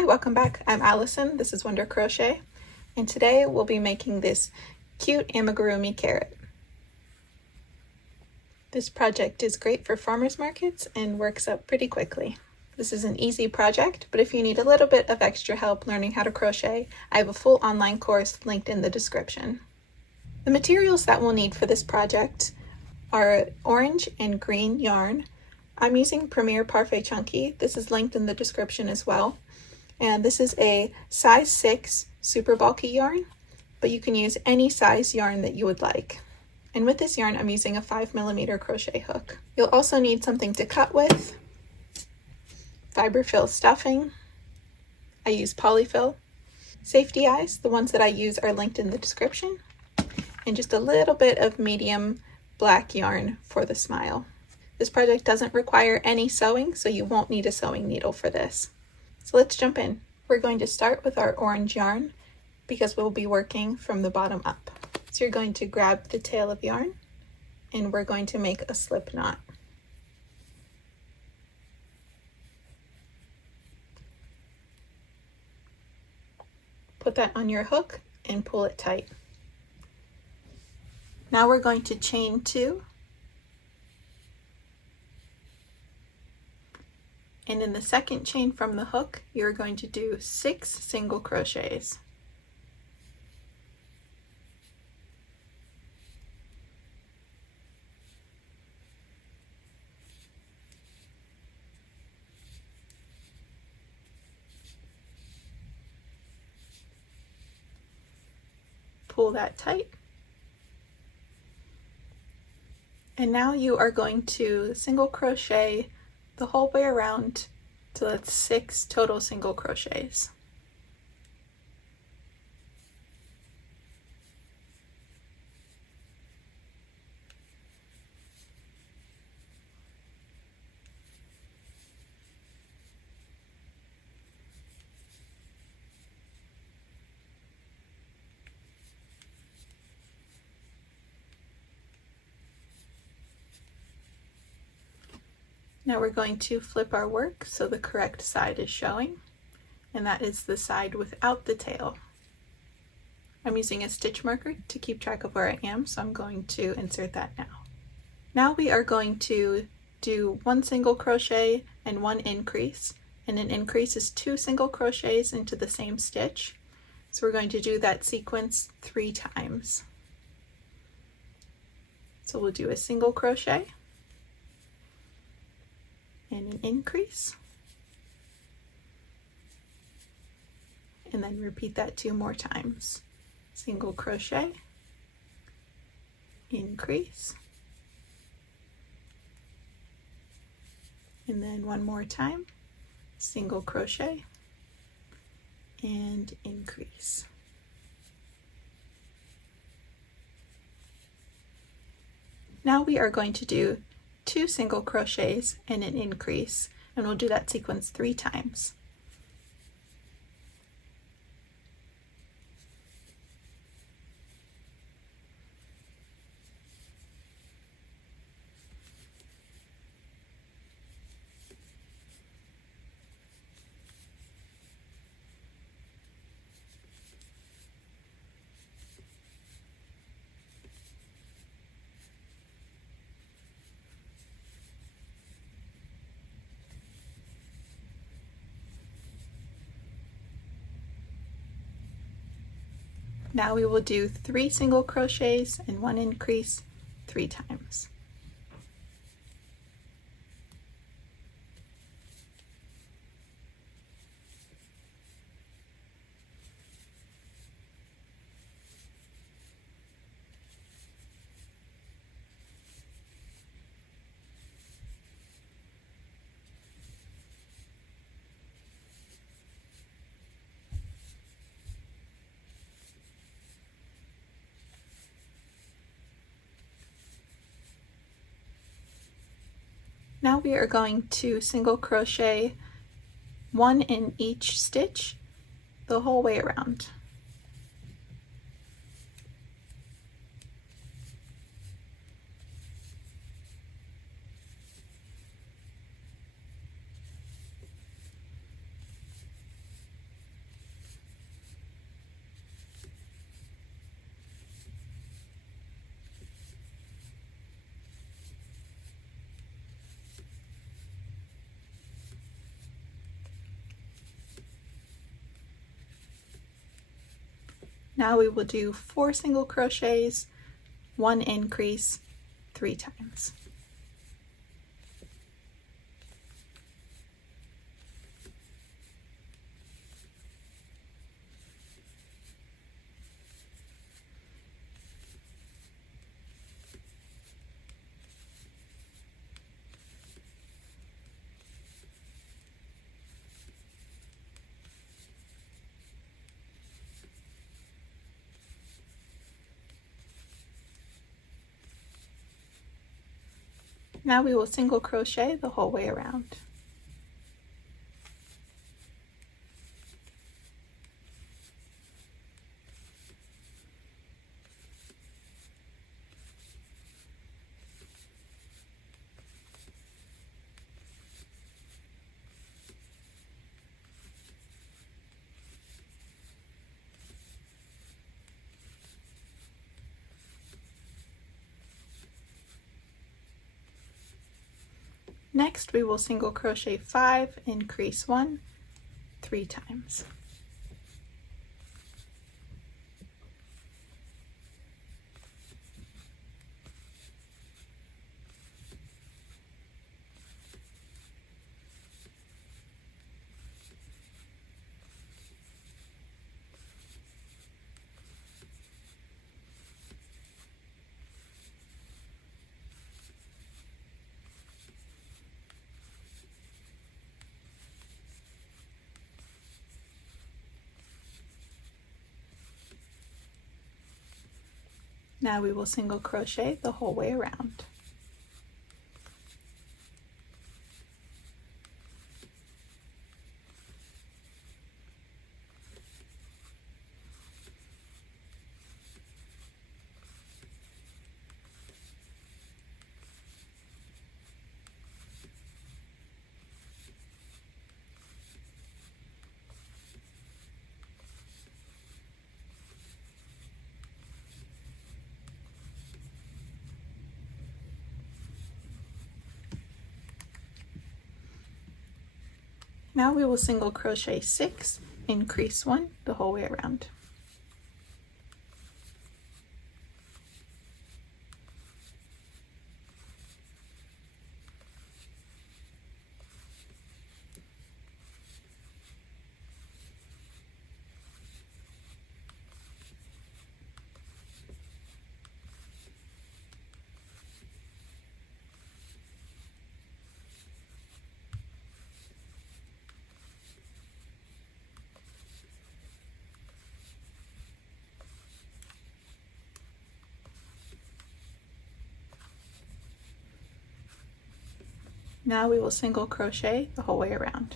Hi, welcome back. I'm Allison. This is Wonder Crochet, and today we'll be making this cute amigurumi carrot. This project is great for farmers markets and works up pretty quickly. This is an easy project, but if you need a little bit of extra help learning how to crochet, I have a full online course linked in the description. The materials that we'll need for this project are orange and green yarn. I'm using Premier Parfait Chunky. This is linked in the description as well. And this is a size 6 super bulky yarn, but you can use any size yarn that you would like. And with this yarn, I'm using a 5mm crochet hook. You'll also need something to cut with, fiberfill stuffing. I use polyfill. Safety eyes, the ones that I use are linked in the description, and just a little bit of medium black yarn for the smile. This project doesn't require any sewing, so you won't need a sewing needle for this. So let's jump in. We're going to start with our orange yarn because we'll be working from the bottom up. So you're going to grab the tail of yarn and we're going to make a slip knot. Put that on your hook and pull it tight. Now we're going to chain 2. And in the second chain from the hook, you're going to do 6 single crochets. Pull that tight. And now you are going to single crochet the whole way around till it's 6 total single crochets. Now we're going to flip our work so the correct side is showing, and that is the side without the tail. I'm using a stitch marker to keep track of where I am, so I'm going to insert that now. Now we are going to do 1 single crochet and 1 increase, and an increase is 2 single crochets into the same stitch. So we're going to do that sequence 3 times. So we'll do a single crochet and an increase, and then repeat that 2 more times. Single crochet, increase, and then 1 more time, single crochet and increase. Now we are going to do 2 single crochets and an increase, and we'll do that sequence 3 times. Now we will do 3 single crochets and 1 increase 3 times. Now we are going to single crochet 1 in each stitch the whole way around. Now we will do 4 single crochets, 1 increase, 3 times. Now we will single crochet the whole way around. Next, we will single crochet 5, increase 1, 3 times. Now we will single crochet the whole way around. Now we will single crochet 6, increase 1 the whole way around. Now we will single crochet the whole way around.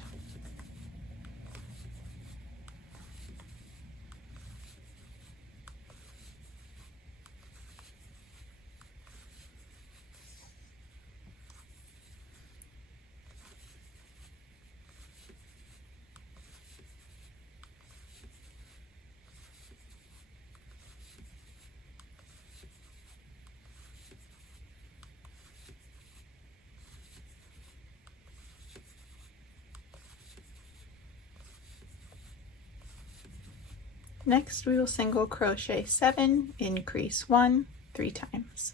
Next, we will single crochet 7, increase 1, 3 times.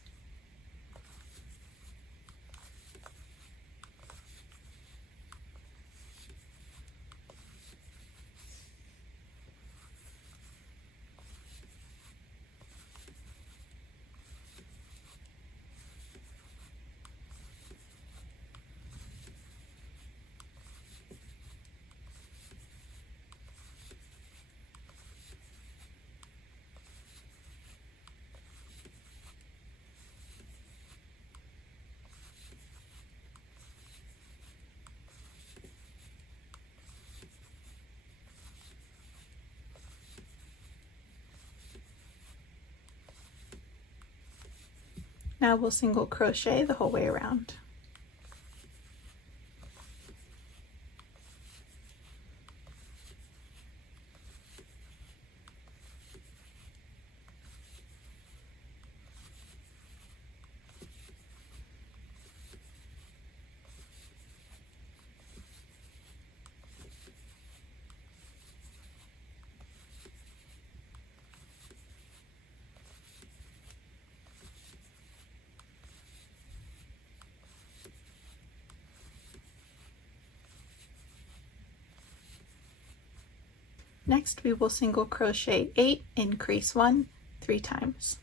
Now we'll single crochet the whole way around. Next, we will single crochet 8 in crease 1 3 times.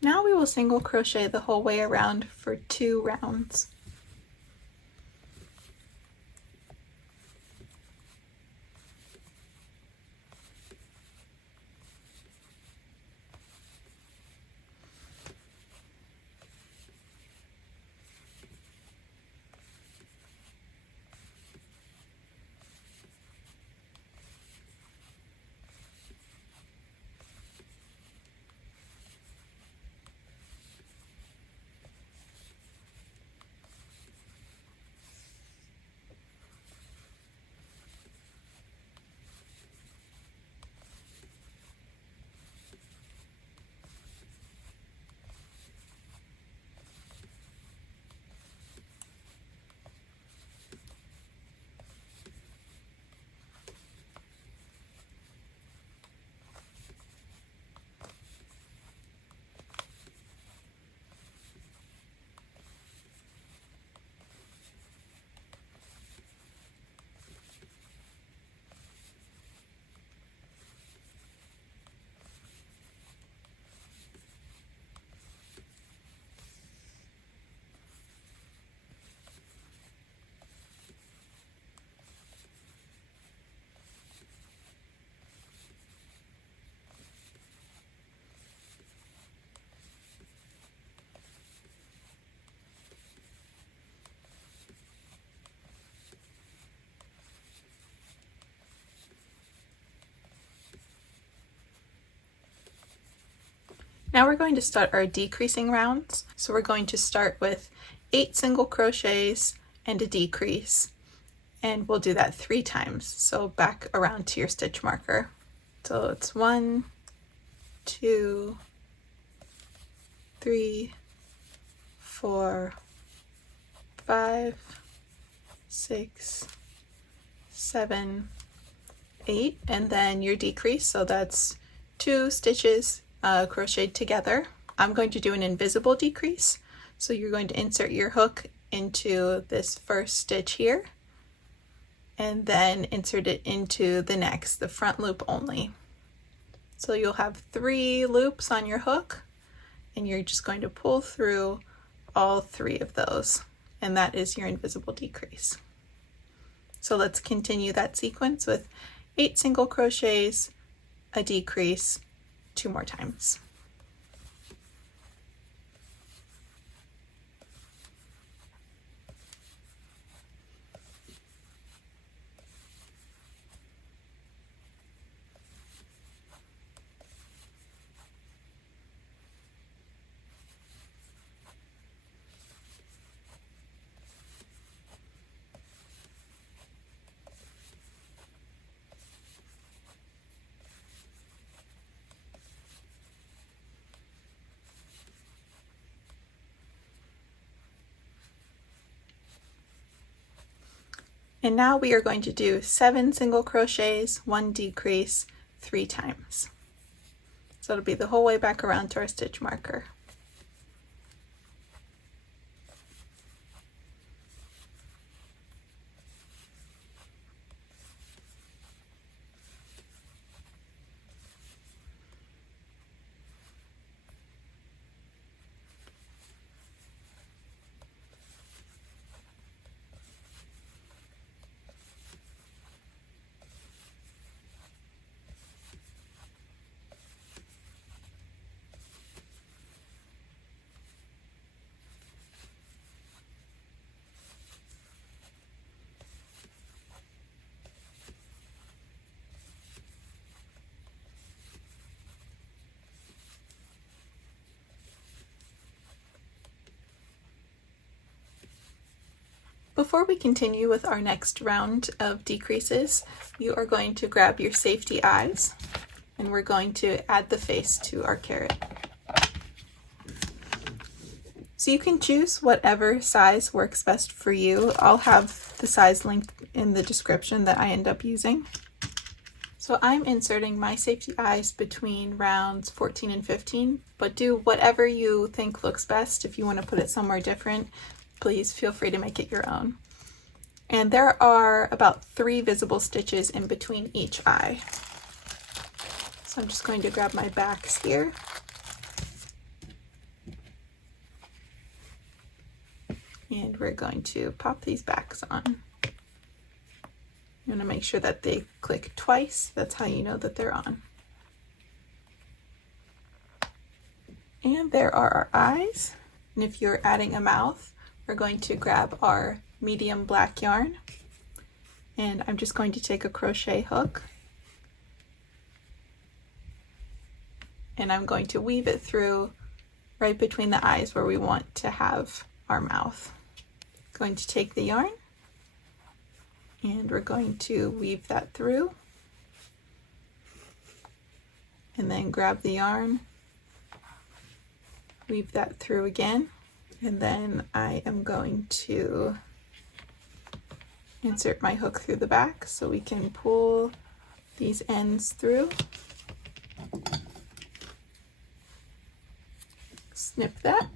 Now we will single crochet the whole way around for 2 rounds. Now we're going to start our decreasing rounds. So we're going to start with 8 single crochets and a decrease, and we'll do that 3 times. So back around to your stitch marker. So it's 1, 2, 3, 4, 5, 6, 7, 8, and then your decrease. So that's 2 stitches crocheted together. I'm going to do an invisible decrease. So you're going to insert your hook into this first stitch here, and then insert it into the next, the front loop only. So you'll have 3 loops on your hook, and you're just going to pull through all 3 of those, and that is your invisible decrease. So let's continue that sequence with 8 single crochets, a decrease, 2 more times. And now we are going to do 7 single crochets, 1 decrease, 3 times. So it'll be the whole way back around to our stitch marker. Before we continue with our next round of decreases, you are going to grab your safety eyes and we're going to add the face to our carrot. So you can choose whatever size works best for you. I'll have the size linked in the description that I end up using. So I'm inserting my safety eyes between rounds 14 and 15, but do whatever you think looks best. If you want to put it somewhere different, please feel free to make it your own. And there are about 3 visible stitches in between each eye. So I'm just going to grab my backs here. And we're going to pop these backs on. You want to make sure that they click twice. That's how you know that they're on. And there are our eyes. And if you're adding a mouth, we're going to grab our medium black yarn. And I'm just going to take a crochet hook. And I'm going to weave it through right between the eyes where we want to have our mouth. Going to take the yarn and we're going to weave that through and then grab the yarn, weave that through again, and then I am going to insert my hook through the back so we can pull these ends through. Snip that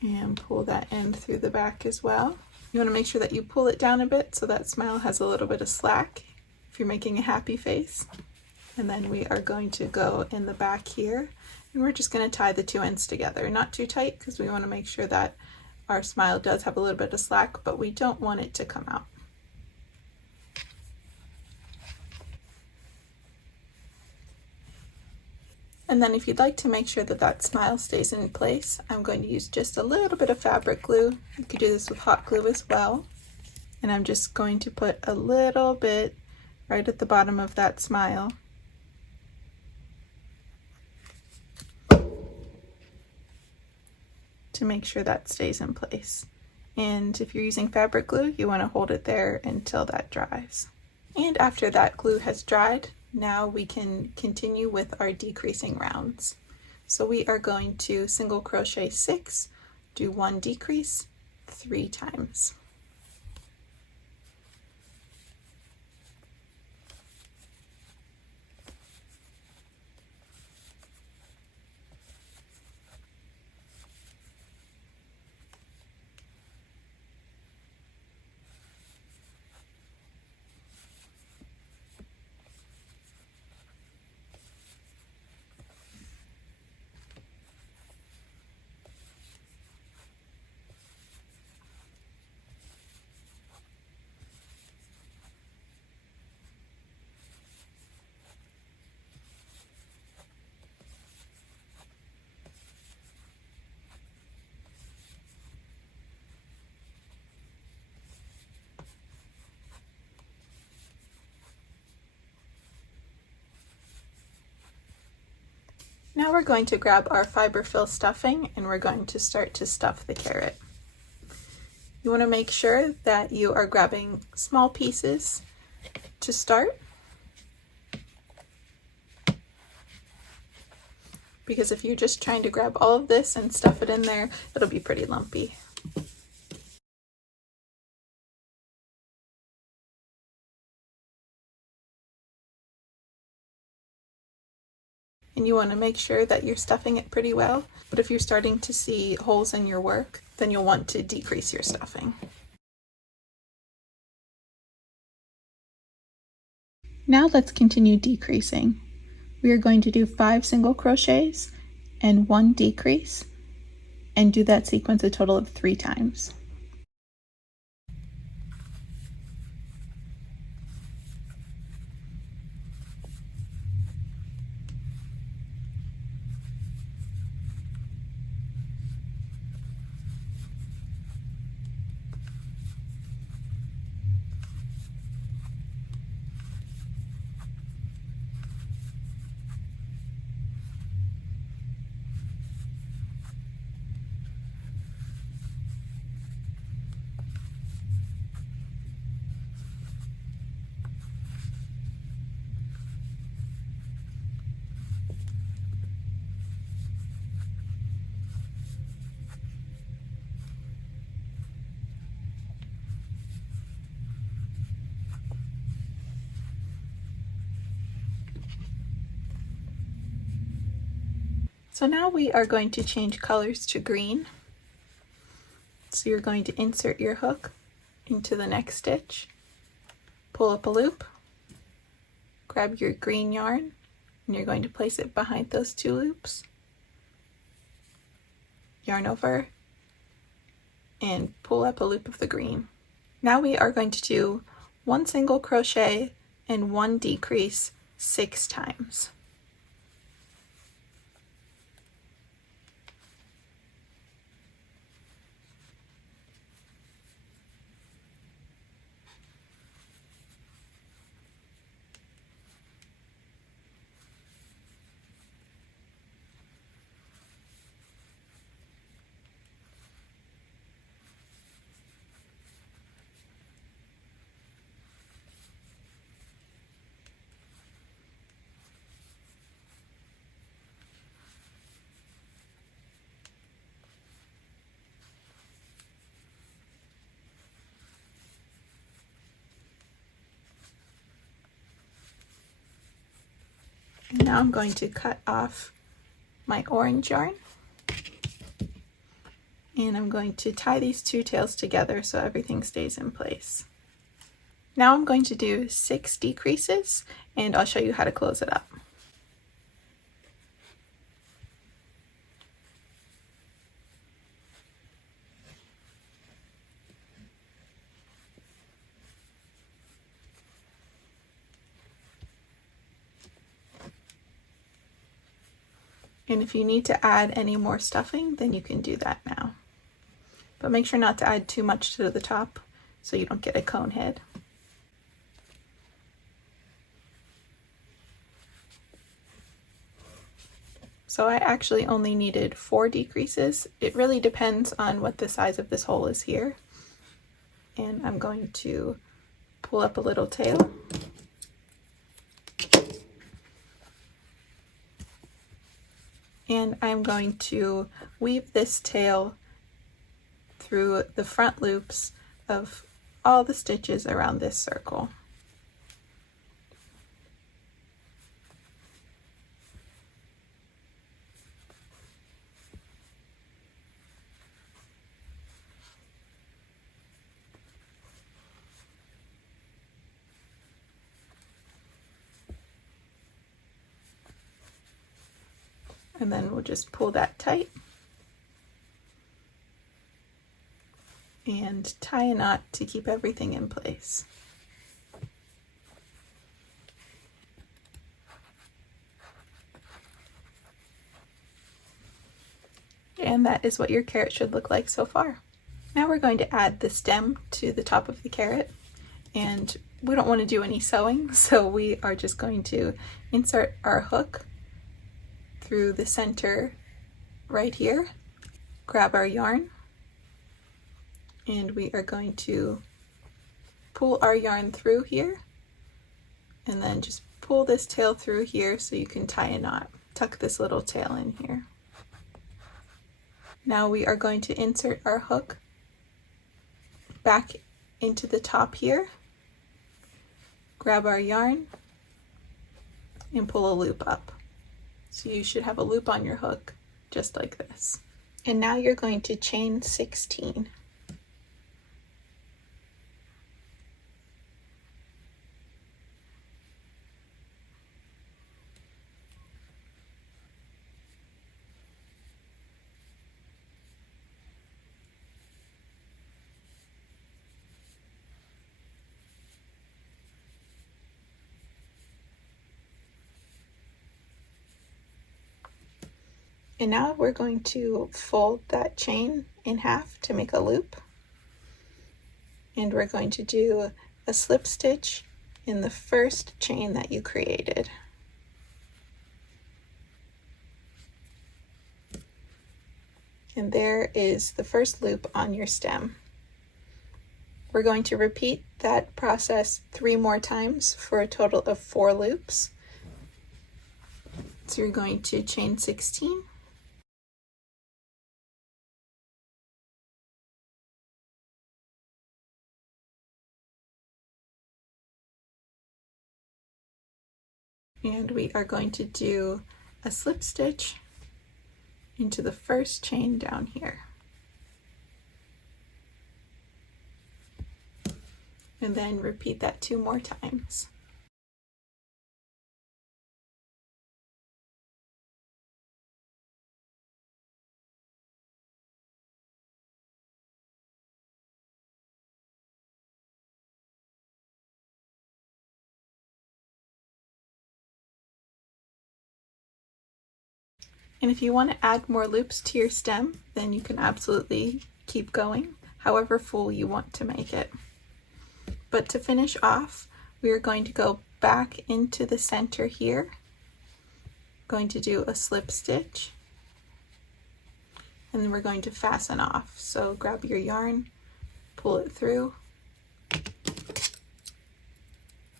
and pull that end through the back as well. You want to make sure that you pull it down a bit so that smile has a little bit of slack if you're making a happy face. And then we are going to go in the back here and we're just going to tie the 2 ends together. Not too tight because we want to make sure that our smile does have a little bit of slack, but we don't want it to come out. And then if you'd like to make sure that that smile stays in place, I'm going to use just a little bit of fabric glue. You could do this with hot glue as well. And I'm just going to put a little bit right at the bottom of that smile. To make sure that stays in place. And if you're using fabric glue, you want to hold it there until that dries. And after that glue has dried, now we can continue with our decreasing rounds. So we are going to single crochet 6, do 1 decrease 3 times. Now we're going to grab our fiber fill stuffing and we're going to start to stuff the carrot. You want to make sure that you are grabbing small pieces to start, because if you're just trying to grab all of this and stuff it in there, it'll be pretty lumpy. And you want to make sure that you're stuffing it pretty well, but if you're starting to see holes in your work, then you'll want to decrease your stuffing. Now let's continue decreasing. We are going to do 5 single crochets and 1 decrease, and do that sequence a total of 3 times. So now we are going to change colors to green. So you're going to insert your hook into the next stitch, pull up a loop, grab your green yarn, and you're going to place it behind those two loops, yarn over, and pull up a loop of the green. Now we are going to do one single crochet and one decrease 6 times. And now I'm going to cut off my orange yarn, and I'm going to tie these two tails together so everything stays in place. Now I'm going to do 6 decreases, and I'll show you how to close it up. And if you need to add any more stuffing, then you can do that now. But make sure not to add too much to the top so you don't get a cone head. So I actually only needed 4 decreases. It really depends on what the size of this hole is here. And I'm going to pull up a little tail. And I'm going to weave this tail through the front loops of all the stitches around this circle. And then we'll just pull that tight and tie a knot to keep everything in place. And that is what your carrot should look like so far. Now we're going to add the stem to the top of the carrot, and we don't want to do any sewing, so we are just going to insert our hook through the center right here, grab our yarn, and we are going to pull our yarn through here, and then just pull this tail through here so you can tie a knot. Tuck this little tail in here. Now we are going to insert our hook back into the top here, grab our yarn, and pull a loop up. So you should have a loop on your hook, just like this. And now you're going to chain 16. And now we're going to fold that chain in half to make a loop. And we're going to do a slip stitch in the first chain that you created. And there is the first loop on your stem. We're going to repeat that process 3 more times for a total of 4 loops. So you're going to chain 16. And we are going to do a slip stitch into the first chain down here. And then repeat that 2 more times. And if you want to add more loops to your stem, then you can absolutely keep going, however full you want to make it. But to finish off, we are going to go back into the center here, going to do a slip stitch, and then we're going to fasten off. So grab your yarn, pull it through,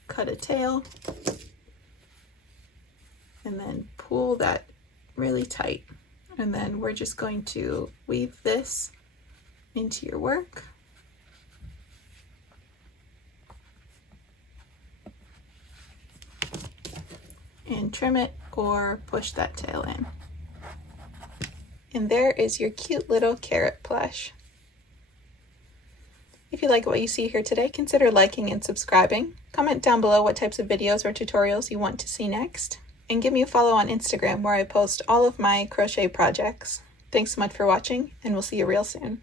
cut a tail, and then pull that really tight. And then we're just going to weave this into your work. And trim it or push that tail in. And there is your cute little carrot plush. If you like what you see here today, consider liking and subscribing. Comment down below what types of videos or tutorials you want to see next. And give me a follow on Instagram where I post all of my crochet projects. Thanks so much for watching, and we'll see you real soon.